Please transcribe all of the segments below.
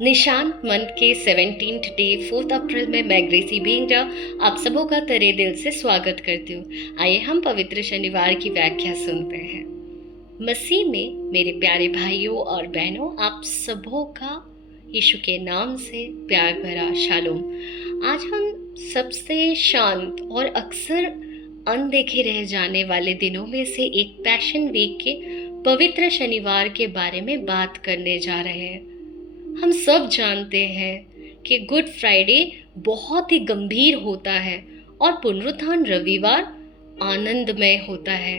Nishant month के 17th day 4 अप्रैल में मैं ग्रेसी भेंगरा आप सबों का तहे दिल से स्वागत करती हूँ। आइए हम पवित्र शनिवार की व्याख्या सुनते हैं। मसीह में मेरे प्यारे भाइयों और बहनों, आप सबों का यीशु के नाम से प्यार भरा शालोम। आज हम सबसे शांत और अक्सर अनदेखे रह जाने वाले दिनों में से एक पैशन वीक के पवित्र शनिवार के बारे में बात करने जा रहे हैं। हम सब जानते हैं कि गुड फ्राइडे बहुत ही गंभीर होता है और पुनरुत्थान रविवार आनंदमय होता है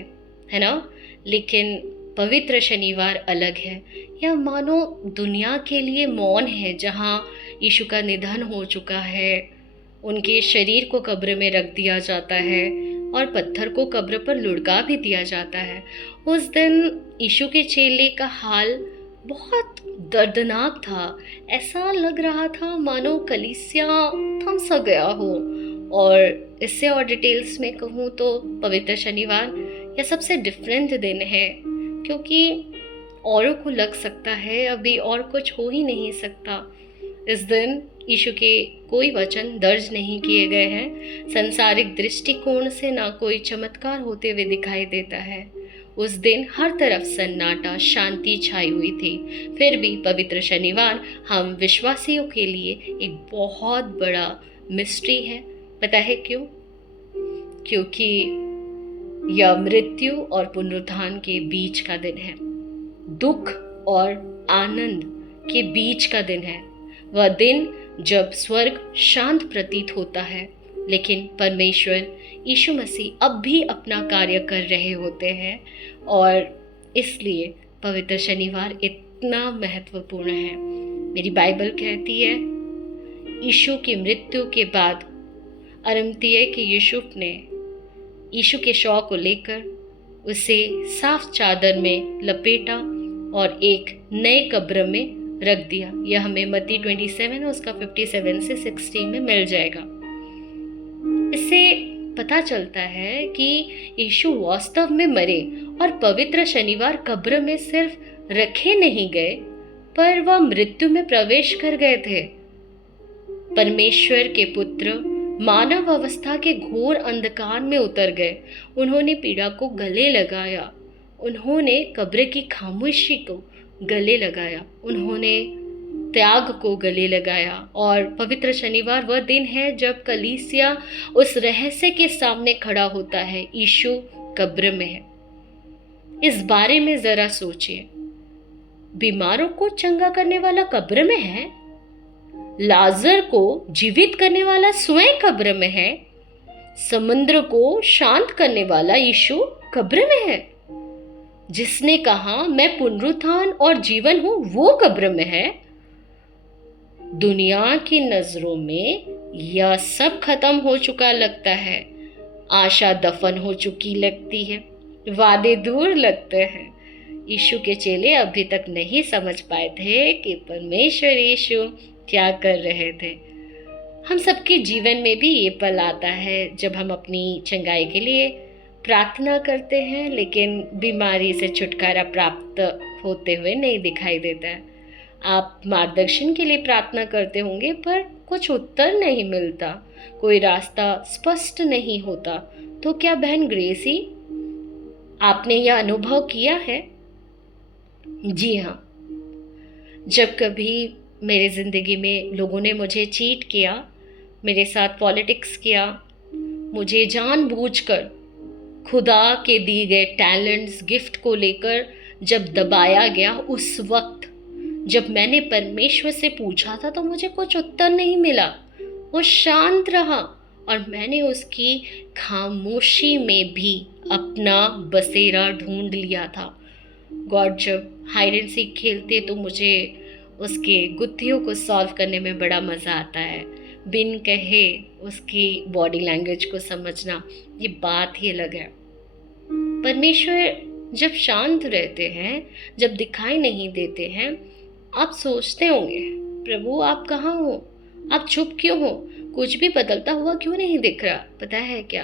ना। लेकिन पवित्र शनिवार अलग है। यह मानो दुनिया के लिए मौन है, जहाँ यीशु का निधन हो चुका है, उनके शरीर को कब्र में रख दिया जाता है और पत्थर को कब्र पर लुढ़का भी दिया जाता है। उस दिन यीशु के चेले का हाल बहुत दर्दनाक था। ऐसा लग रहा था मानो कलीसिया थम सा गया हो। और इससे और डिटेल्स में कहूँ तो पवित्र शनिवार यह सबसे डिफरेंट दिन है, क्योंकि औरों को लग सकता है अभी और कुछ हो ही नहीं सकता। इस दिन यीशु के कोई वचन दर्ज नहीं किए गए हैं। संसारिक दृष्टिकोण से ना कोई चमत्कार होते हुए दिखाई देता है। उस दिन हर तरफ सन्नाटा, शांति छाई हुई थी। फिर भी पवित्र शनिवार हम विश्वासियों के लिए एक बहुत बड़ा मिस्ट्री है। पता है क्यों? क्योंकि यह मृत्यु और पुनरुत्थान के बीच का दिन है, दुख और आनंद के बीच का दिन है। वह दिन जब स्वर्ग शांत प्रतीत होता है, लेकिन परमेश्वर यीशु मसीह अब भी अपना कार्य कर रहे होते हैं, और इसलिए पवित्र शनिवार इतना महत्वपूर्ण है। मेरी बाइबल कहती है, यीशु की मृत्यु के बाद अरिमतिया के यूसुफ ने यीशु के शव को लेकर उसे साफ चादर में लपेटा और एक नए कब्र में रख दिया। यह हमें मत्ती 27 उसका 57 से 60 में मिल जाएगा। इससे पता चलता है कि यीशु वास्तव में मरे और पवित्र शनिवार कब्र में सिर्फ रखे नहीं गए, पर वह मृत्यु में प्रवेश कर गए थे। परमेश्वर के पुत्र मानव अवस्था के घोर अंधकार में उतर गए। उन्होंने पीड़ा को गले लगाया, उन्होंने कब्र की खामोशी को गले लगाया, उन्होंने त्याग को गले लगाया। और पवित्र शनिवार वह दिन है जब कलीसिया उस रहस्य के सामने खड़ा होता है, यीशु कब्र में है। इस बारे में जरा सोचिए, बीमारों को चंगा करने वाला कब्र में है, लाजर को जीवित करने वाला स्वयं कब्र में है, समुद्र को शांत करने वाला यीशु कब्र में है, जिसने कहा मैं पुनरुत्थान और जीवन हूं वो कब्र में है। दुनिया की नजरों में यह सब खत्म हो चुका लगता है, आशा दफन हो चुकी लगती है, वादे दूर लगते हैं। यीशु के चेले अभी तक नहीं समझ पाए थे कि परमेश्वर यीशु क्या कर रहे थे। हम सबके जीवन में भी ये पल आता है जब हम अपनी चंगाई के लिए प्रार्थना करते हैं, लेकिन बीमारी से छुटकारा प्राप्त होते हुए नहीं दिखाई देता है। आप मार्गदर्शन के लिए प्रार्थना करते होंगे, पर कुछ उत्तर नहीं मिलता, कोई रास्ता स्पष्ट नहीं होता। तो क्या बहन ग्रेसी, आपने यह अनुभव किया है? जी हाँ, जब कभी मेरी ज़िंदगी में लोगों ने मुझे चीट किया, मेरे साथ पॉलिटिक्स किया, मुझे जानबूझकर खुदा के दिए गए टैलेंट्स, गिफ्ट को लेकर जब दबाया गया, उस वक्त जब मैंने परमेश्वर से पूछा था तो मुझे कुछ उत्तर नहीं मिला। वो शांत रहा और मैंने उसकी खामोशी में भी अपना बसेरा ढूंढ लिया था। गॉड जब हाइड एंड सीक खेलते तो मुझे उसके गुत्थियों को सॉल्व करने में बड़ा मज़ा आता है। बिन कहे उसकी बॉडी लैंग्वेज को समझना, ये बात ही अलग है। परमेश्वर जब शांत रहते हैं, जब दिखाई नहीं देते हैं, आप सोचते होंगे, प्रभु आप कहाँ हो, आप चुप क्यों हो, कुछ भी बदलता हुआ क्यों नहीं दिख रहा? पता है क्या,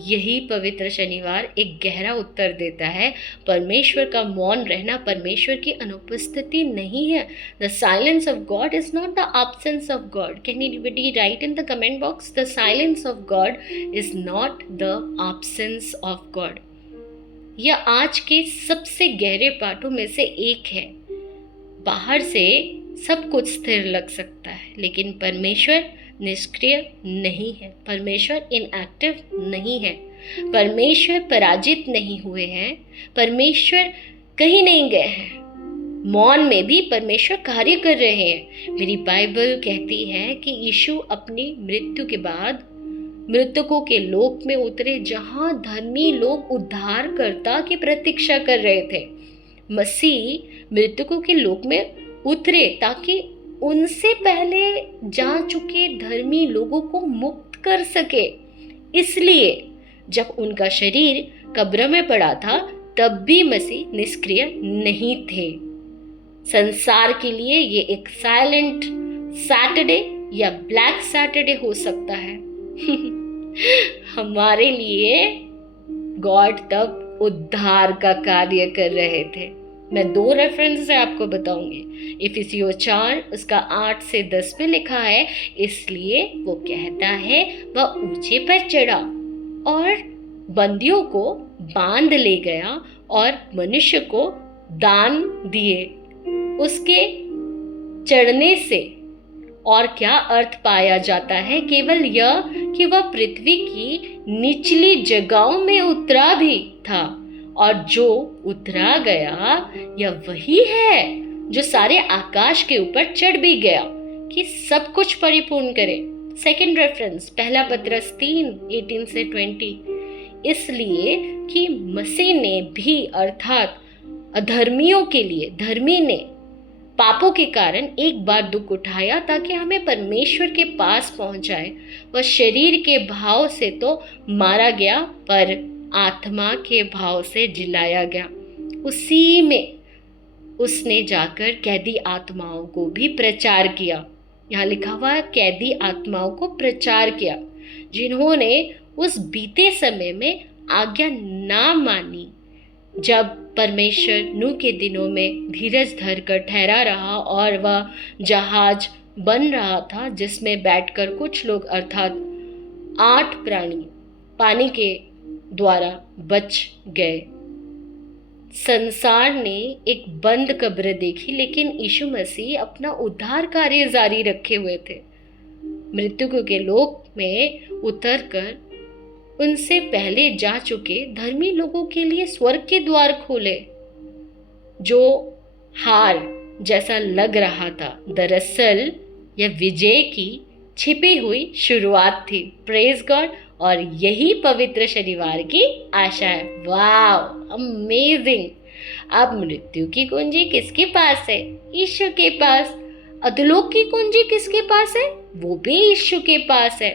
यही पवित्र शनिवार एक गहरा उत्तर देता है। परमेश्वर का मौन रहना परमेश्वर की अनुपस्थिति नहीं है। The silence of God is not the absence of God. Can anybody right in the comment box, the silence of God is not the absence of God. यह आज के सबसे गहरे पाठों में से एक है। बाहर से सब कुछ स्थिर लग सकता है, लेकिन परमेश्वर निष्क्रिय नहीं है, परमेश्वर इनएक्टिव नहीं है, परमेश्वर पराजित नहीं हुए हैं, परमेश्वर कहीं नहीं गए हैं। मौन में भी परमेश्वर कार्य कर रहे हैं। मेरी बाइबल कहती है कि यीशु अपनी मृत्यु के बाद मृतकों के लोक में उतरे, जहां धर्मी लोग उद्धारकर्ता की प्रतीक्षा कर रहे थे। मसीह मृतकों के लोक में उतरे ताकि उनसे पहले जा चुके धर्मी लोगों को मुक्त कर सके। इसलिए जब उनका शरीर कब्र में पड़ा था तब भी मसीह निष्क्रिय नहीं थे। संसार के लिए ये एक साइलेंट सैटरडे या ब्लैक सैटरडे हो सकता है। हमारे लिए गॉड तब उद्धार का कार्य कर रहे थे। मैं 2 रेफरेंस आपको बताऊंगी। इफिसियों 4 उसका 8 से 10 में लिखा है, इसलिए वो कहता है वह ऊंचे पर चढ़ा और बंदियों को बांध ले गया और मनुष्य को दान दिए। उसके चढ़ने से और क्या अर्थ पाया जाता है? केवल यह कि वह पृथ्वी की निचली जगहों में उतरा भी था, और जो उतरा गया यह वही है जो सारे आकाश के ऊपर चढ़ भी गया कि सब कुछ परिपूर्ण करे। सेकंड रेफरेंस 1 पतरस 3:18 से 20। इसलिए कि मसीह ने भी अर्थात अधर्मियों के लिए धर्मी ने पापों के कारण एक बार दुख उठाया ताकि हमें परमेश्वर के पास पहुंचाए। वह शरीर के भाव से तो मारा गया पर आत्मा के भाव से जिलाया गया। उसी में उसने जाकर कैदी आत्माओं को भी प्रचार किया। यहाँ लिखा हुआ है कैदी आत्माओं को प्रचार किया, जिन्होंने उस बीते समय में आज्ञा ना मानी जब परमेश्वर नूह के दिनों में धीरज धरकर ठहरा रहा और वह जहाज बन रहा था जिसमें बैठकर कुछ लोग अर्थात 8 प्राणी पानी के द्वारा बच गए। संसार ने एक बंद कब्र देखी, लेकिन यीशु मसीह अपना उद्धार कार्य जारी रखे हुए थे। मृतकों के लोक में उतरकर उनसे पहले जा चुके धर्मी लोगों के लिए स्वर्ग के द्वार खोले। जो हार जैसा लग रहा था, दरअसल यह विजय की छिपी हुई शुरुआत थी। Praise God. और यही पवित्र शनिवार की आशा है। वाव, अमेजिंग। अब मृत्यु की कुंजी किसके पास है? यीशु के पास। अधोलोक की कुंजी किसके पास है? वो भी यीशु के पास है।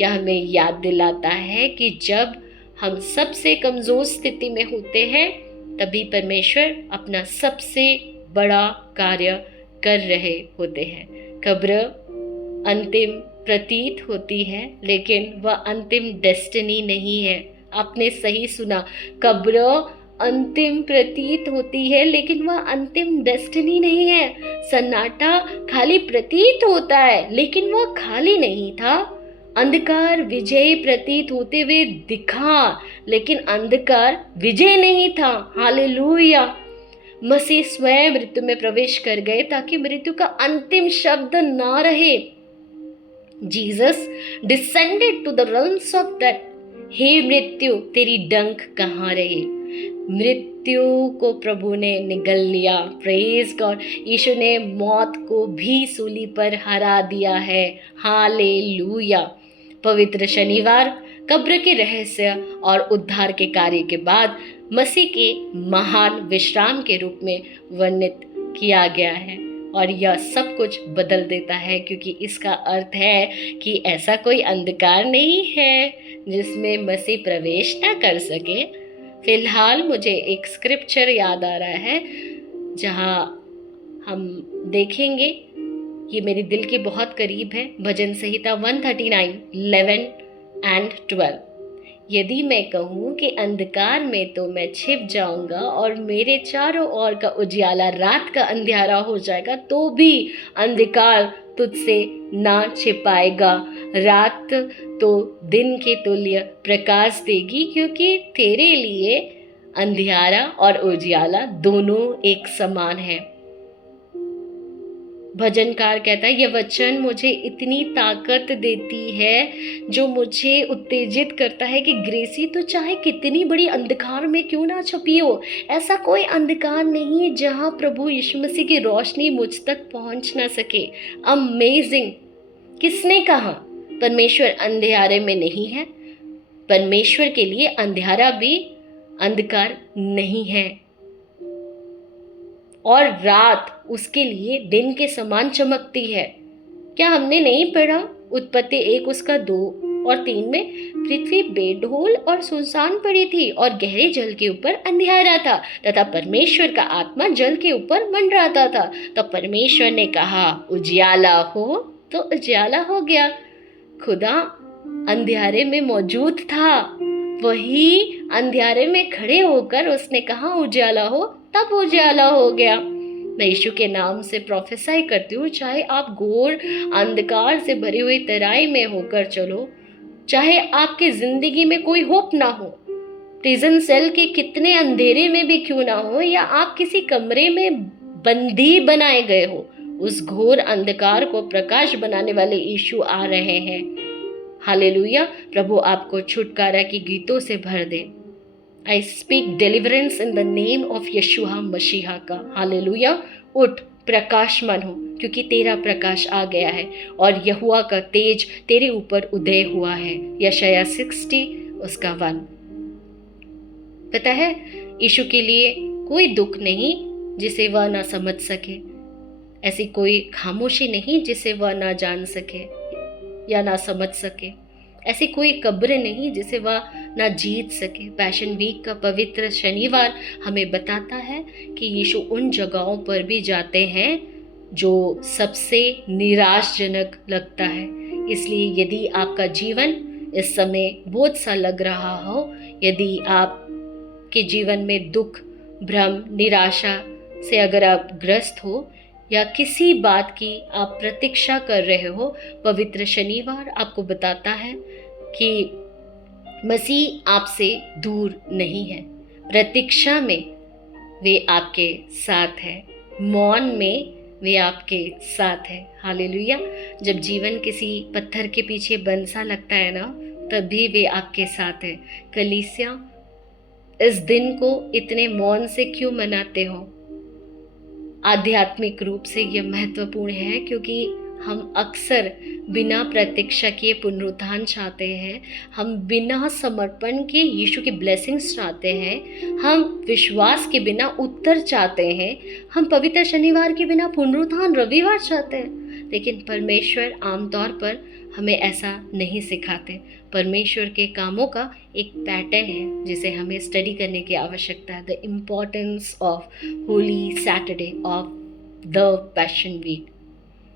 यह हमें याद दिलाता है कि जब हम सबसे कमजोर स्थिति में होते हैं तभी परमेश्वर अपना सबसे बड़ा कार्य कर रहे होते हैं। कब्र अंतिम प्रतीत होती है, लेकिन वह अंतिम डेस्टिनी नहीं है। आपने सही सुना, कब्र अंतिम प्रतीत होती है लेकिन वह अंतिम डेस्टिनी नहीं है। सन्नाटा खाली प्रतीत होता है लेकिन वह खाली नहीं था। अंधकार विजय प्रतीत होते हुए दिखा, लेकिन अंधकार विजय नहीं था। हालेलुया। मसीह स्वयं मृत्यु में प्रवेश कर गए ताकि मृत्यु का अंतिम शब्द ना रहे। Jesus descended to the realms of death. हे मृत्यु, तेरी डंक कहाँ रही? मृत्यु को प्रभु ने निगल लिया। Praise God. यीशु ने मौत को भी सूली पर हरा दिया है। हालेलुया। पवित्र शनिवार कब्र के रहस्य और उद्धार के कार्य के बाद मसीह के महान विश्राम के रूप में वर्णित किया गया है, और यह सब कुछ बदल देता है, क्योंकि इसका अर्थ है कि ऐसा कोई अंधकार नहीं है जिसमें मसीह प्रवेश ना कर सके। फिलहाल मुझे एक स्क्रिप्चर याद आ रहा है जहाँ हम देखेंगे, ये मेरे दिल के बहुत करीब है। भजन संहिता 139:11 and 12। यदि मैं कहूँ कि अंधकार में तो मैं छिप जाऊंगा और मेरे चारों ओर का उजियाला रात का अंधियारा हो जाएगा, तो भी अंधकार तुझसे ना छिपाएगा। रात तो दिन के तुल्य प्रकाश देगी, क्योंकि तेरे लिए अंधियारा और उजियाला दोनों एक समान है। भजनकार कहता है, यह वचन मुझे इतनी ताकत देती है, जो मुझे उत्तेजित करता है कि ग्रेसी तो चाहे कितनी बड़ी अंधकार में क्यों ना छुपी हो, ऐसा कोई अंधकार नहीं जहां प्रभु यीशु मसीह की रोशनी मुझ तक पहुंच ना सके। अमेजिंग! किसने कहा? परमेश्वर अंधेरे में नहीं है। परमेश्वर के लिए अंधेरा भी अंधकार नहीं है, और रात उसके लिए दिन के समान चमकती है। क्या हमने नहीं पढ़ा उत्पत्ति 1 उसका 2 और 3 में? पृथ्वी बेढोल और सुनसान पड़ी थी और गहरे जल के ऊपर अंधेरा था, तथा परमेश्वर का आत्मा जल के ऊपर मंडराता था। तो परमेश्वर ने कहा उजियाला हो, तो उजियाला हो गया। खुदा अंधेरे में मौजूद था, वही अंधेरे में खड़े होकर उसने कहा उजियाला हो, तब उजियाला हो गया। मैं यीशु के नाम से प्रोफेसाई करती हूँ, चाहे आप घोर अंधकार से भरी हुई तराई में होकर चलो, चाहे आपकी जिंदगी में कोई होप ना हो, प्रिजन सेल के कितने अंधेरे में भी क्यों ना हो, या आप किसी कमरे में बंदी बनाए गए हो, उस घोर अंधकार को प्रकाश बनाने वाले यीशु आ रहे हैं। हालेलुया! प्रभु आपको छुटकारा की गीतों से भर दे। I speak deliverance in the name of Yeshua मसीहा का। हालेलुया! उठ, प्रकाशमान हो, क्योंकि तेरा प्रकाश आ गया है और यहोवा का तेज तेरे ऊपर उदय हुआ है। यशाया 60 उसका 1। पता है, यीशु के लिए कोई दुख नहीं जिसे वह ना समझ सके, ऐसी कोई खामोशी नहीं जिसे वह ना जान सके या ना समझ सके, ऐसी कोई कब्र नहीं जिसे वह ना जीत सके। पैशन वीक का पवित्र शनिवार हमें बताता है कि यीशु उन जगहों पर भी जाते हैं जो सबसे निराशजनक लगता है। इसलिए यदि आपका जीवन इस समय बोझ सा लग रहा हो, यदि आपके जीवन में दुख, भ्रम, निराशा से अगर आप ग्रस्त हो, या किसी बात की आप प्रतीक्षा कर रहे हो, पवित्र शनिवार आपको बताता है कि मसीह आपसे दूर नहीं है। प्रतीक्षा में वे आपके साथ है, मौन में वे आपके साथ है। हालेलुया! जब जीवन किसी पत्थर के पीछे बंद सा लगता है ना, तब भी वे आपके साथ है। कलीसिया, इस दिन को इतने मौन से क्यों मनाते हो? आध्यात्मिक रूप से यह महत्वपूर्ण है, क्योंकि हम अक्सर बिना प्रतीक्षा किए पुनरुत्थान चाहते हैं, हम बिना समर्पण के यीशु की ब्लेसिंग्स चाहते हैं, हम विश्वास के बिना उत्तर चाहते हैं, हम पवित्र शनिवार के बिना पुनरुत्थान रविवार चाहते हैं। लेकिन परमेश्वर आमतौर पर हमें ऐसा नहीं सिखाते। परमेश्वर के कामों का एक पैटर्न है जिसे हमें स्टडी करने की आवश्यकता है। The importance of Holy Saturday of the Passion Week.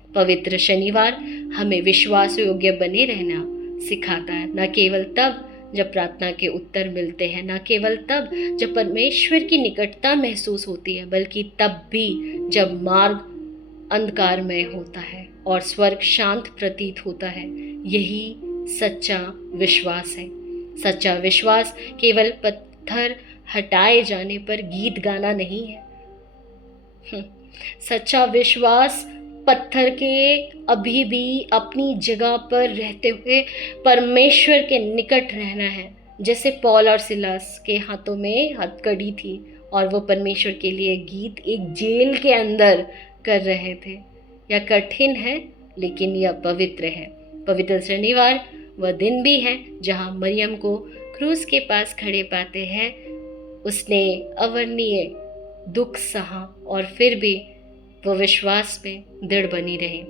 पवित्र शनिवार हमें विश्वास योग्य बने रहना सिखाता है, न केवल तब जब प्रार्थना के उत्तर मिलते हैं, न केवल तब जब परमेश्वर की निकटता महसूस होती है, बल्कि तब भी जब मार्ग अंधकारमय होता है और स्वर्ग शांत प्रतीत होता है। यही सच्चा विश्वास है। सच्चा विश्वास केवल पत्थर हटाए जाने पर गीत गाना नहीं है। सच्चा विश्वास पत्थर के अभी भी अपनी जगह पर रहते हुए परमेश्वर के निकट रहना है। जैसे पौल और सिलास के हाथों में हथकड़ी थी और वो परमेश्वर के लिए गीत एक जेल के अंदर कर रहे थे। यह कठिन है, लेकिन यह पवित्र है। पवित्र शनिवार वह दिन भी है जहाँ मरियम को क्रूस के पास खड़े पाते हैं। उसने अवर्णनीय दुख सहा और फिर भी वो विश्वास में दृढ़ बनी रही।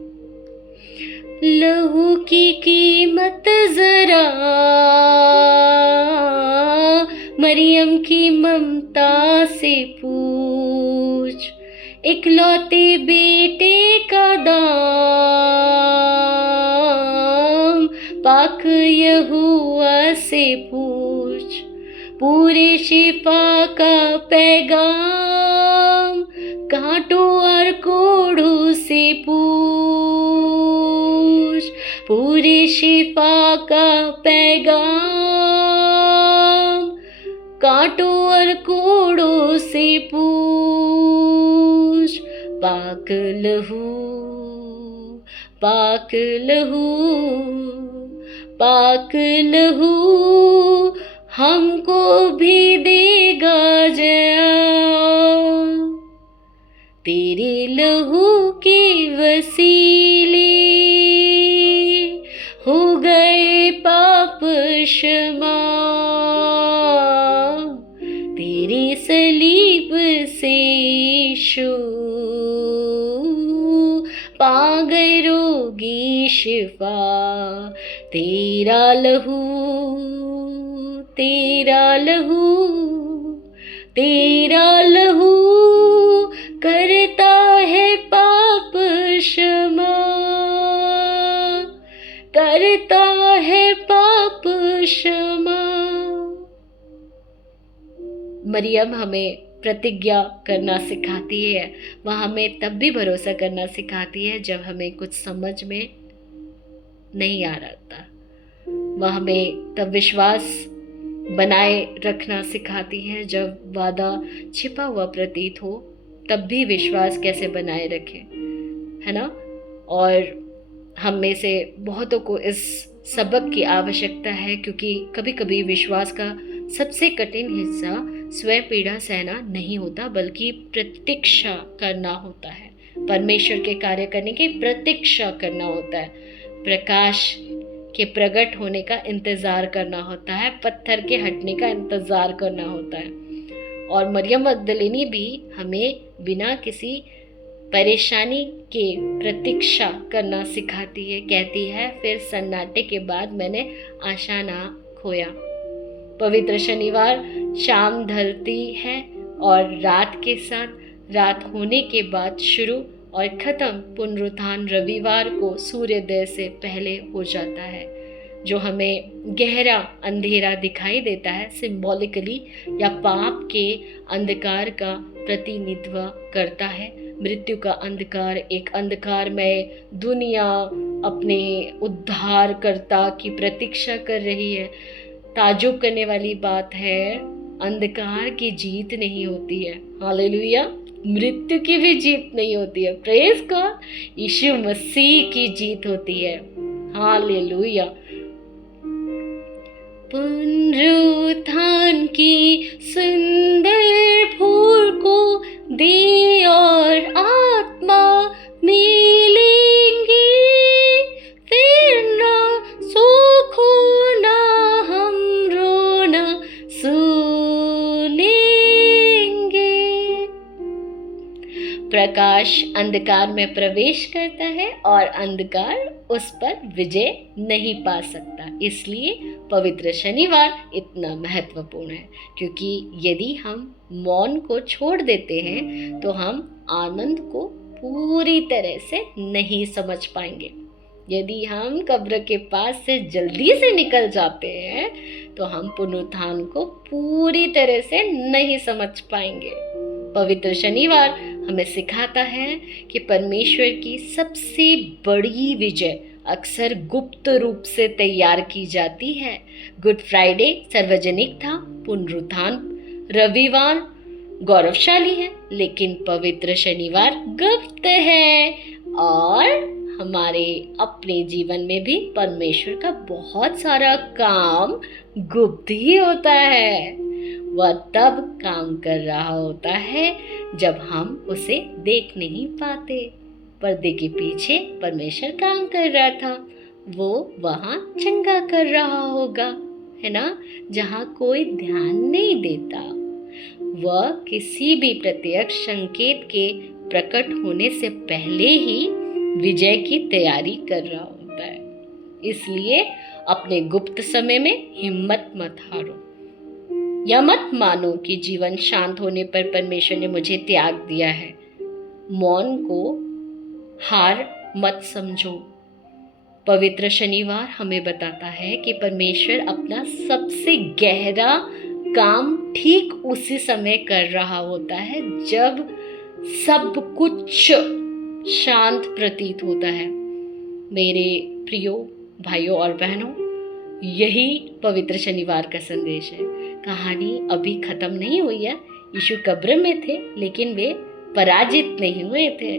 लहू की कीमत जरा मरियम की ममता से पूछ, इकलौते बेटे का दाम पाक यहोवा से पूछ। पूरे शिफा का पैगाम, कांटों और कोड़ों से पूछ। पूरे शिफा का पैगाम, कांटों और कोड़ों से पूछ। पाक लहू, पाक लहू, पाक लहू हमको भी देगा जया। तेरे लहू के वसीले हो गए पाप क्षमा। तेरे सलीब से यीशु पा गए रोगी शिफा। तेरा लहू, तेरा लहू, तेरा लहू करता है पाप क्षमा, करता है पाप क्षमा। मरियम हमें प्रतिज्ञा करना सिखाती है। वह हमें तब भी भरोसा करना सिखाती है जब हमें कुछ समझ में नहीं आ रहा था। वह हमें तब विश्वास बनाए रखना सिखाती है जब वादा छिपा हुआ प्रतीत हो, तब भी विश्वास कैसे बनाए रखें, है ना। और हम में से बहुतों को इस सबक की आवश्यकता है, क्योंकि कभी कभी विश्वास का सबसे कठिन हिस्सा स्वयं पीड़ा सहना नहीं होता, बल्कि प्रतीक्षा करना होता है। परमेश्वर के कार्य करने की प्रतीक्षा करना होता है, प्रकाश के प्रकट होने का इंतज़ार करना होता है, पत्थर के हटने का इंतज़ार करना होता है। और मरियम मगदलिनी भी हमें बिना किसी परेशानी के प्रतीक्षा करना सिखाती है। कहती है, फिर सन्नाटे के बाद मैंने आशा ना खोया। पवित्र शनिवार शाम ढलती है और रात के साथ, रात होने के बाद शुरू और ख़त्म पुनरुत्थान रविवार को सूर्योदय से पहले हो जाता है, जो हमें गहरा अंधेरा दिखाई देता है, सिंबॉलिकली या पाप के अंधकार का प्रतिनिधित्व करता है। मृत्यु का अंधकार, एक अंधकारमय दुनिया अपने उद्धारकर्ता की प्रतीक्षा कर रही है। ताजुब करने वाली बात है, अंधकार की जीत नहीं होती है। हालेलुया। मृत्यु की भी जीत नहीं होती है, प्रेज गॉड। यीशु मसीह की जीत होती है। हालेलुया। पुनरुत्थान की सुंदर फूल को दे और आत्मा मिलेंगे, फिर ना सुख ना हम रोना सुनेंगे। प्रकाश अंधकार में प्रवेश करता है और अंधकार उस पर विजय नहीं पा सकता। इसलिए पवित्र शनिवार इतना महत्वपूर्ण है, क्योंकि यदि हम मौन को छोड़ देते हैं तो हम आनंद को पूरी तरह से नहीं समझ पाएंगे। यदि हम कब्र के पास से जल्दी से निकल जाते हैं तो हम पुनरुत्थान को पूरी तरह से नहीं समझ पाएंगे। पवित्र शनिवार हमें सिखाता है कि परमेश्वर की सबसे बड़ी विजय अक्सर गुप्त रूप से तैयार की जाती है। गुड फ्राइडे सार्वजनिक था, पुनरुत्थान रविवार गौरवशाली है, लेकिन पवित्र शनिवार गुप्त है। और हमारे अपने जीवन में भी परमेश्वर का बहुत सारा काम गुप्त ही होता है। वह तब काम कर रहा होता है जब हम उसे देख नहीं पाते। पर्दे के पीछे परमेश्वर काम कर रहा था, वो वहाँ चंगा कर रहा होगा, है ना, जहाँ कोई ध्यान नहीं देता। वह किसी भी प्रत्यक्ष संकेत के प्रकट होने से पहले ही विजय की तैयारी कर रहा होता है। इसलिए अपने गुप्त समय में हिम्मत मत हारो, या मत मानो कि जीवन शांत होने पर परमेश्वर ने मुझे त्याग दिया है। मौन को हार मत समझो। पवित्र शनिवार हमें बताता है कि परमेश्वर अपना सबसे गहरा काम ठीक उसी समय कर रहा होता है जब सब कुछ शांत प्रतीत होता है। मेरे प्रियो भाइयों और बहनों, यही पवित्र शनिवार का संदेश है। कहानी अभी खत्म नहीं हुई है। यीशु कब्र में थे लेकिन वे पराजित नहीं हुए थे।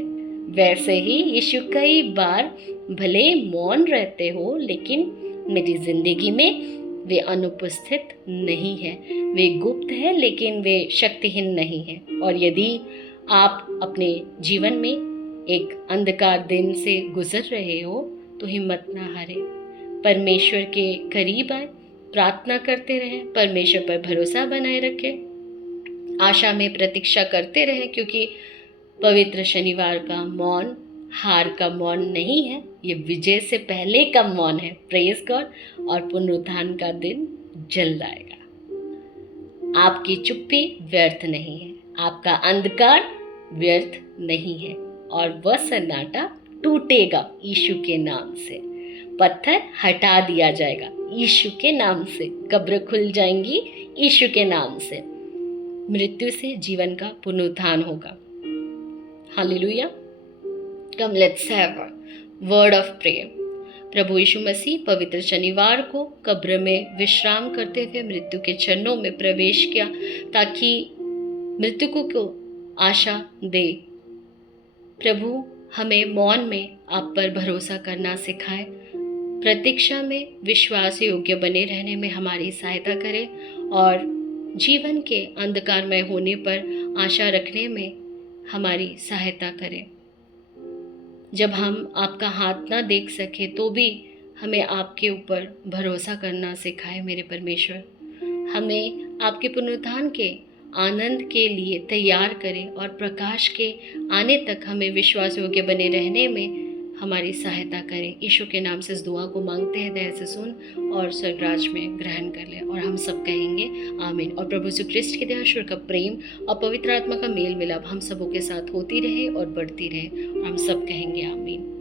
वैसे ही यीशु कई बार भले मौन रहते हो लेकिन मेरी जिंदगी में वे अनुपस्थित नहीं है। वे गुप्त है लेकिन वे शक्तिहीन नहीं है। और यदि आप अपने जीवन में एक अंधकार दिन से गुजर रहे हो तो हिम्मत ना हारें। परमेश्वर के करीब आए, प्रार्थना करते रहें, परमेश्वर पर भरोसा बनाए रखें, आशा में प्रतीक्षा करते रहें, क्योंकि पवित्र शनिवार का मौन हार का मौन नहीं है, ये विजय से पहले का मौन है। Praise God. और पुनरुत्थान का दिन जल्द आएगा। आपकी चुप्पी व्यर्थ नहीं है, आपका अंधकार व्यर्थ नहीं है और वह सन्नाटा टूटेगा यीशु के नाम से। पत्थर हटा दिया जाएगा यीशु के नाम से। कब्र खुल जाएंगी यीशु के नाम से। मृत्यु से जीवन का पुनरुत्थान होगा। Hallelujah. Come let's have a word of prayer. प्रभु यीशु मसीह पवित्र शनिवार को कब्र में विश्राम करते हुए मृत्यु के चरणों में प्रवेश किया ताकि मृतकों को आशा दे। प्रभु हमें मौन में आप पर भरोसा करना सिखाए, प्रतीक्षा में विश्वास योग्य बने रहने में हमारी सहायता करें और जीवन के अंधकारमय होने पर आशा रखने में हमारी सहायता करें। जब हम आपका हाथ ना देख सके तो भी हमें आपके ऊपर भरोसा करना सिखाए मेरे परमेश्वर। हमें आपके पुनरुत्थान के आनंद के लिए तैयार करें और प्रकाश के आने तक हमें विश्वास योग्य बने रहने में हमारी सहायता करें। यीशु के नाम से इस दुआ को मांगते हैं, दया से सुन और स्वर्गराज में ग्रहण कर ले। और हम सब कहेंगे आमीन। और प्रभु यीशु ख्रिस्ट की दया, ईश्वर का प्रेम और पवित्र आत्मा का मेल मिलाप हम सबों के साथ होती रहे और बढ़ती रहे। और हम सब कहेंगे आमीन।